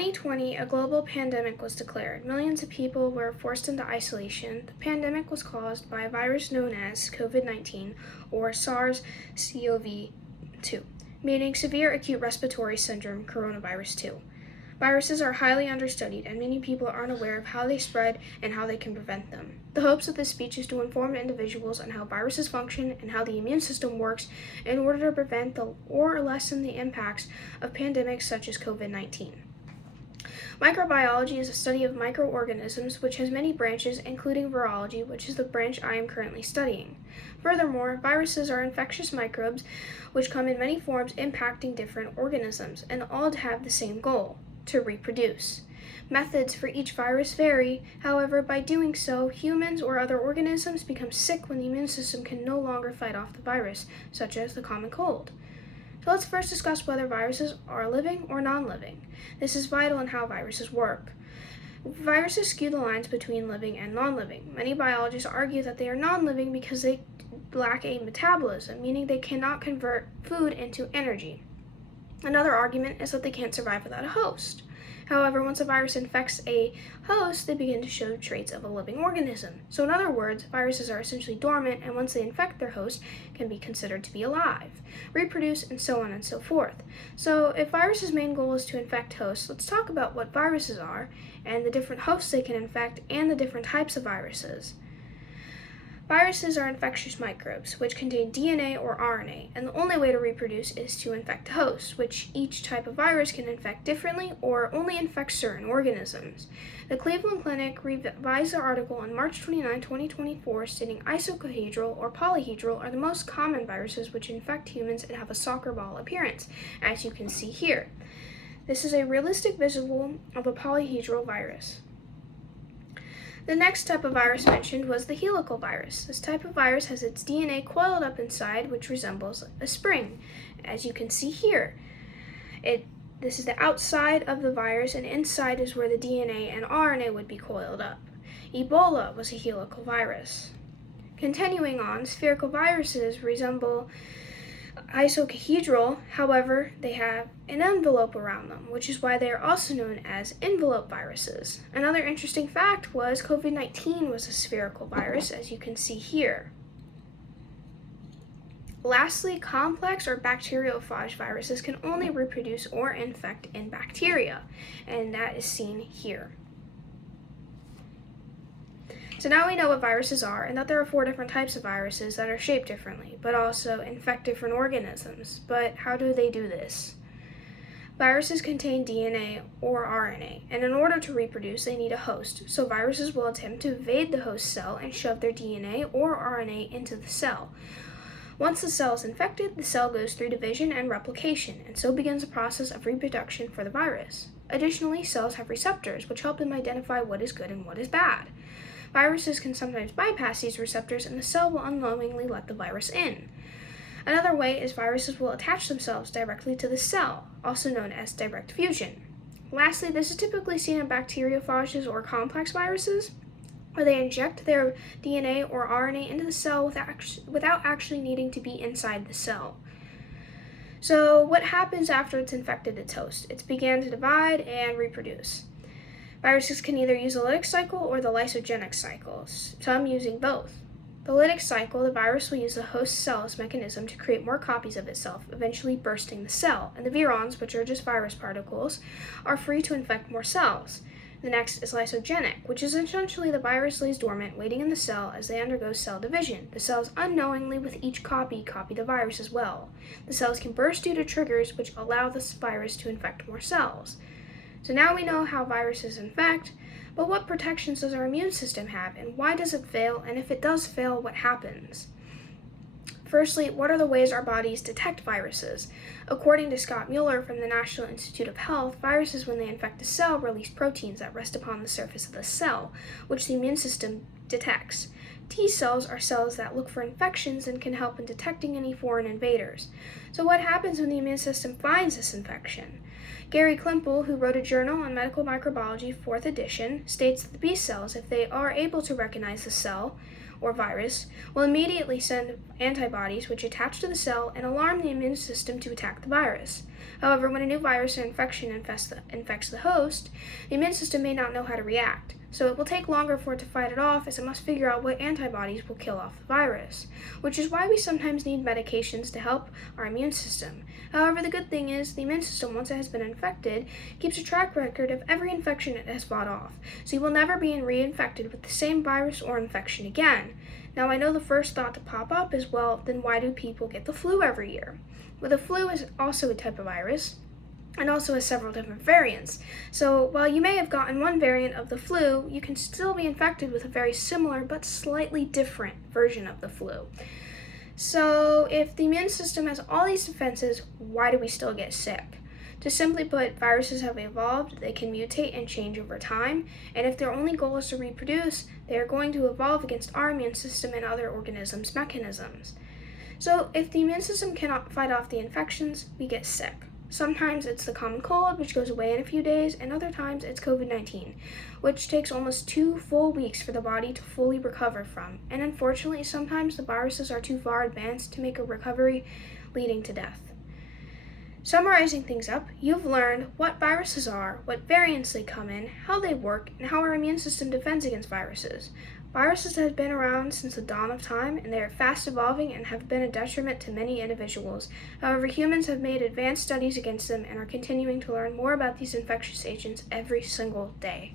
2020, a global pandemic was declared. Millions of people were forced into isolation. The pandemic was caused by a virus known as COVID-19 or SARS-CoV-2, meaning Severe Acute Respiratory Syndrome Coronavirus 2. Viruses are highly understudied, and many people aren't aware of how they spread and how they can prevent them. The hopes of this speech is to inform individuals on how viruses function and how the immune system works in order to prevent or lessen the impacts of pandemics such as COVID-19. Microbiology is a study of microorganisms which has many branches, including virology, which is the branch I am currently studying. Furthermore, viruses are infectious microbes which come in many forms impacting different organisms and all have the same goal: to reproduce. Methods for each virus vary. However, by doing so, humans or other organisms become sick when the immune system can no longer fight off the virus, such as the common cold. So let's first discuss whether viruses are living or non-living. This is vital in how viruses work. Viruses skew the lines between living and non-living. Many biologists argue that they are non-living because they lack a metabolism, meaning they cannot convert food into energy. Another argument is that they can't survive without a host. However, once a virus infects a host, they begin to show traits of a living organism. So in other words, viruses are essentially dormant, and once they infect their host, can be considered to be alive, reproduce, and so on and so forth. So if viruses' main goal is to infect hosts, let's talk about what viruses are, and the different hosts they can infect, and the different types of viruses. Viruses are infectious microbes, which contain DNA or RNA, and the only way to reproduce is to infect a host, which each type of virus can infect differently or only infect certain organisms. The Cleveland Clinic revised their article on March 29, 2024, stating icosahedral or polyhedral are the most common viruses which infect humans and have a soccer ball appearance, as you can see here. This is a realistic visual of a polyhedral virus. The next type of virus mentioned was the helical virus. This type of virus has its DNA coiled up inside, which resembles a spring, as you can see here. This is the outside of the virus, and inside is where the DNA and RNA would be coiled up. Ebola was a helical virus. Continuing on, spherical viruses resemble icosahedral, however, they have an envelope around them, which is why they are also known as envelope viruses. Another interesting fact was COVID-19 was a spherical virus, as you can see here. Lastly, complex or bacteriophage viruses can only reproduce or infect in bacteria, and that is seen here. So now we know what viruses are and that there are 4 different types of viruses that are shaped differently, but also infect different organisms. But how do they do this? Viruses contain DNA or RNA, and in order to reproduce, they need a host. So viruses will attempt to invade the host cell and shove their DNA or RNA into the cell. Once the cell is infected, the cell goes through division and replication, and so begins the process of reproduction for the virus. Additionally, cells have receptors, which help them identify what is good and what is bad. Viruses can sometimes bypass these receptors, and the cell will unknowingly let the virus in. Another way is viruses will attach themselves directly to the cell, also known as direct fusion. Lastly, this is typically seen in bacteriophages or complex viruses, where they inject their DNA or RNA into the cell without actually needing to be inside the cell. So what happens after it's infected its host? It's began to divide and reproduce. Viruses can either use the lytic cycle or the lysogenic cycle, some using both. The lytic cycle, the virus will use the host cell's mechanism to create more copies of itself, eventually bursting the cell, and the virions, which are just virus particles, are free to infect more cells. The next is lysogenic, which is essentially the virus lays dormant, waiting in the cell as they undergo cell division. The cells unknowingly, with each copy the virus as well. The cells can burst due to triggers which allow this virus to infect more cells. So now we know how viruses infect, but what protections does our immune system have, and why does it fail, and if it does fail, what happens? Firstly, what are the ways our bodies detect viruses? According to Scott Mueller from the National Institute of Health, viruses, when they infect a cell, release proteins that rest upon the surface of the cell, which the immune system detects. T cells are cells that look for infections and can help in detecting any foreign invaders. So what happens when the immune system finds this infection? Gary Klimpel, who wrote a journal on medical microbiology, 4th edition, states that the B cells, if they are able to recognize the cell or virus, will immediately send antibodies which attach to the cell and alarm the immune system to attack the virus. However, when a new virus or infection infects the host, the immune system may not know how to react. So it will take longer for it to fight it off, as it must figure out what antibodies will kill off the virus, which is why we sometimes need medications to help our immune system. However, the good thing is the immune system, once it has been infected, keeps a track record of every infection it has fought off, so you will never be reinfected with the same virus or infection again. Now, I know the first thought to pop up is, well, then why do people get the flu every year? Well, the flu is also a type of virus, and also has several different variants. So while you may have gotten one variant of the flu, you can still be infected with a very similar but slightly different version of the flu. So if the immune system has all these defenses, why do we still get sick? To simply put, viruses have evolved, they can mutate and change over time, and if their only goal is to reproduce, they are going to evolve against our immune system and other organisms' mechanisms. So if the immune system cannot fight off the infections, we get sick. Sometimes it's the common cold, which goes away in a few days, and other times it's COVID-19, which takes almost 2 full weeks for the body to fully recover from. And unfortunately, sometimes the viruses are too far advanced to make a recovery, leading to death. Summarizing things up, you've learned what viruses are, what variants they come in, how they work, and how our immune system defends against viruses. Viruses have been around since the dawn of time, and they are fast evolving and have been a detriment to many individuals. However, humans have made advanced studies against them and are continuing to learn more about these infectious agents every single day.